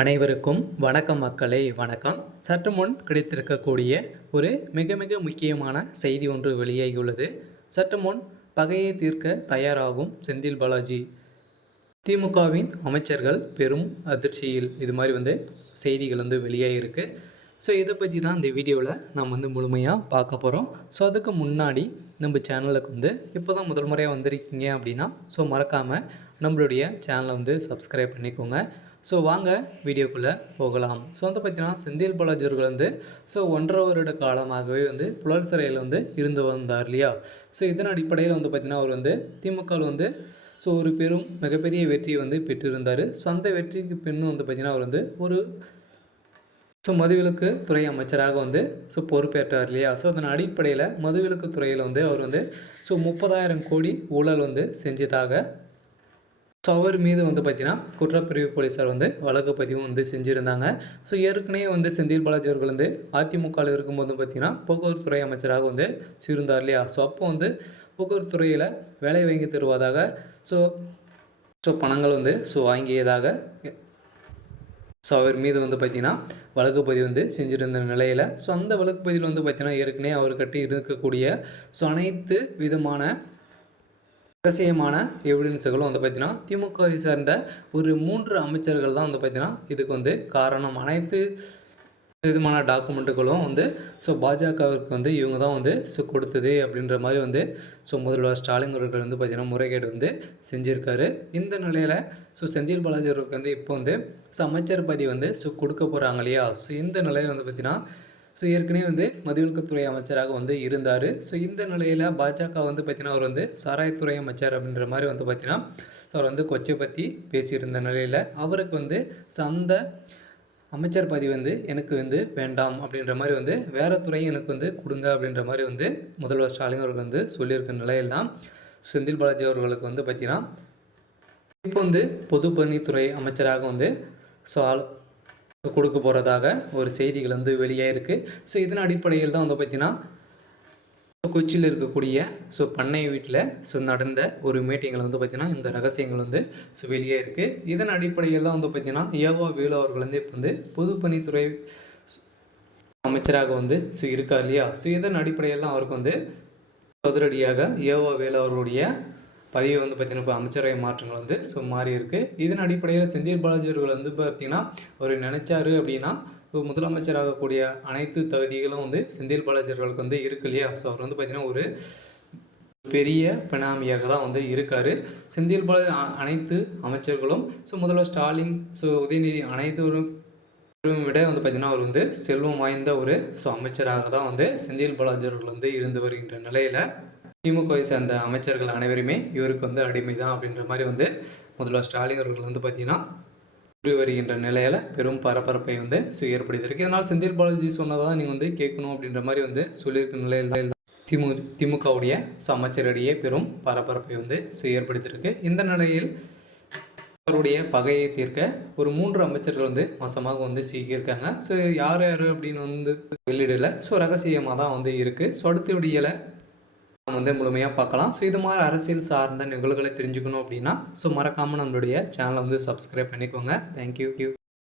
அனைவருக்கும் வணக்கம் மக்களே, வணக்கம். சற்று முன் கிடைத்திருக்கக்கூடிய ஒரு மிக மிக முக்கியமான செய்தி ஒன்று வெளியாகியுள்ளது. சற்று முன் பகையை தீர்க்க தயாராகும் செந்தில் பாலாஜி. திமுகவின் அமைச்சர்கள் பெரும் அதிர்ச்சியில், இது மாதிரி செய்திகள் வெளியாகிருக்கு. ஸோ இதை பற்றி தான் இந்த வீடியோவில் நாம் முழுமையாக பார்க்க போகிறோம். ஸோ அதுக்கு முன்னாடி நம்ம சேனலுக்கு இப்போ தான் முதல் முறையாக வந்திருக்கீங்க அப்படின்னா மறக்காமல் நம்மளுடைய சேனலை சப்ஸ்கிரைப் பண்ணிக்கோங்க. ஸோ வாங்க வீடியோக்குள்ளே போகலாம். ஸோ பார்த்தீங்கன்னா செந்தில் பாலாஜி அவர்கள் 1.5 வருட காலமாகவே புழல் சிறையில் இருந்து வந்தார் இல்லையா. ஸோ இதன் அடிப்படையில் பார்த்திங்கன்னா அவர் திமுகவில் ஒரு பெரும் மிகப்பெரிய வெற்றியை பெற்றிருந்தார். ஸோ அந்த வெற்றிக்கு பின்னும் பார்த்திங்கன்னா அவர் ஒரு மதுவிலக்கு துறை அமைச்சராக பொறுப்பேற்றார் இல்லையா. ஸோ அதன் அடிப்படையில் மதுவிலக்கு துறையில் அவர் 30,000 கோடி ஊழல் செஞ்சதாக அவர் மீது பார்த்திங்கன்னா குற்றப்பிரிவு போலீஸார் வழக்கு பதிவும் செஞ்சுருந்தாங்க. ஸோ ஏற்கனவே செந்தில் பாலாஜி அவர்கள் அதிமுகவில் இருக்கும்போது பார்த்திங்கன்னா போக்குவரத்து துறை அமைச்சராக இருந்தார் இல்லையா. ஸோ அப்போ போக்குவரத்து துறையில் வேலை வாங்கி தருவதாக பணங்கள் வாங்கியதாக அவர் மீது பார்த்திங்கன்னா வழக்கு பதிவு செஞ்சுருந்த நிலையில் அந்த வழக்கு பதிவில் பார்த்திங்கன்னா ஏற்கனவே அவர்கிட்ட இருக்கக்கூடிய அனைத்து விதமான ரகசியமான எவிடன்ஸுகளும் பார்த்திங்கன்னா திமுகவை சார்ந்த ஒரு 3 அமைச்சர்கள் தான் பார்த்திங்கன்னா இதுக்கு காரணம். அனைத்து விதமான டாக்குமெண்ட்டுகளும் பாஜகவிற்கு இவங்க தான் கொடுத்தது அப்படின்ற மாதிரி முதல்வர் ஸ்டாலின் அவர்கள் பார்த்திங்கன்னா முறைகேடு செஞ்சுருக்காரு. இந்த நிலையில் செந்தில் பாலாஜி அவருக்கு இப்போ அமைச்சர் பதவி கொடுக்க போகிறாங்க இல்லையா. ஸோ இந்த நிலையில் பார்த்திங்கன்னா ஏற்கனவே மதுவிலக்குத்துறை அமைச்சராக இருந்தார். ஸோ இந்த நிலையில் பாஜக பார்த்திங்கன்னா அவர் சாராயத்துறை அமைச்சர் அப்படின்ற மாதிரி பார்த்திங்கன்னா அவர் கொச்சை பற்றி பேசியிருந்த நிலையில் அவருக்கு அந்த அமைச்சர் பதவி எனக்கு வேண்டாம் அப்படின்ற மாதிரி வேறு துறையை எனக்கு கொடுங்க அப்படின்ற மாதிரி முதல்வர் ஸ்டாலின் அவர்கள் சொல்லியிருக்க நிலையில் தான் செந்தில் பாலாஜி அவர்களுக்கு பார்த்திங்கன்னா இப்போ பொதுப்பணித்துறை அமைச்சராக கொடுக்க போகிறதாக ஒரு செய்திகள் வெளியாகிருக்கு. ஸோ இதன் அடிப்படையில் தான் பார்த்திங்கன்னா கொச்சியில் இருக்கக்கூடிய பண்ணை வீட்டில் நடந்த ஒரு மீட்டிங்கில் பார்த்திங்கன்னா இந்த ரகசியங்கள் வெளியே இருக்குது. இதன் அடிப்படையில் தான் பார்த்திங்கன்னா ஏவா வேலு அவர்கள் இப்போ பொதுப்பணித்துறை அமைச்சராக இருக்கார் இல்லையா. ஸோ இதன் அடிப்படையில் தான் அவருக்கு அதிரடியாக ஏவா வேலு அவர்களுடைய பதவி பார்த்திங்கன்னா இப்போ அமைச்சரவை மாற்றங்கள் மாறி இருக்குது. இதன் அடிப்படையில் செந்தில் பாலாஜி அவர்கள் பார்த்திங்கன்னா அவர் நினைச்சாரு அப்படின்னா முதலமைச்சராகக்கூடிய அனைத்து தகுதிகளும் செந்தில் பாலாஜி அவர்களுக்கு இருக்கு இல்லையா. ஸோ அவர் பார்த்திங்கன்னா ஒரு பெரிய பினாமியாக தான் இருக்கார். செந்தில் பாலாஜி அனைத்து அமைச்சர்களும் முதல்வர் ஸ்டாலின் உதயநிதி அனைத்து விட பார்த்திங்கன்னா அவர் செல்வம் வாய்ந்த ஒரு அமைச்சராக தான் செந்தில் பாலாஜி அவர்கள் இருந்து வருகின்ற நிலையில் திமுகவை சேர்ந்த அமைச்சர்கள் அனைவருமே இவருக்கு அடிமை தான் அப்படின்ற மாதிரி முதல்வர் ஸ்டாலின் அவர்கள் பார்த்திங்கன்னா கூறி வருகின்ற நிலையில் பெரும் பரபரப்பை ஏற்படுத்தியிருக்கு. இதனால் செந்தில் பாலாஜி சொன்னதாக தான் நீங்கள் கேட்கணும் அப்படின்ற மாதிரி சொல்லியிருக்க நிலையில் தான் திமுகவுடைய அமைச்சரிடையே பெரும் பரபரப்பை ஏற்படுத்தியிருக்கு. இந்த நிலையில் அவருடைய பகையை தீர்க்க ஒரு 3 அமைச்சர்கள் மோசமாக சிக்கியிருக்காங்க. ஸோ யார் யார் அப்படின்னு வெளியிடலை. ரகசியமாக தான் இருக்குது. அடுத்த விடியலை முழுமையாக பார்க்கலாம். ஸோ இது மாதிரி அரசியல் சார்ந்த நிகழ்வுகளை தெரிஞ்சுக்கணும் அப்படின்னா மறக்காமல் நம்மளுடைய சேனலை சப்ஸ்கிரைப் பண்ணிக்கோங்க. தேங்க்யூ.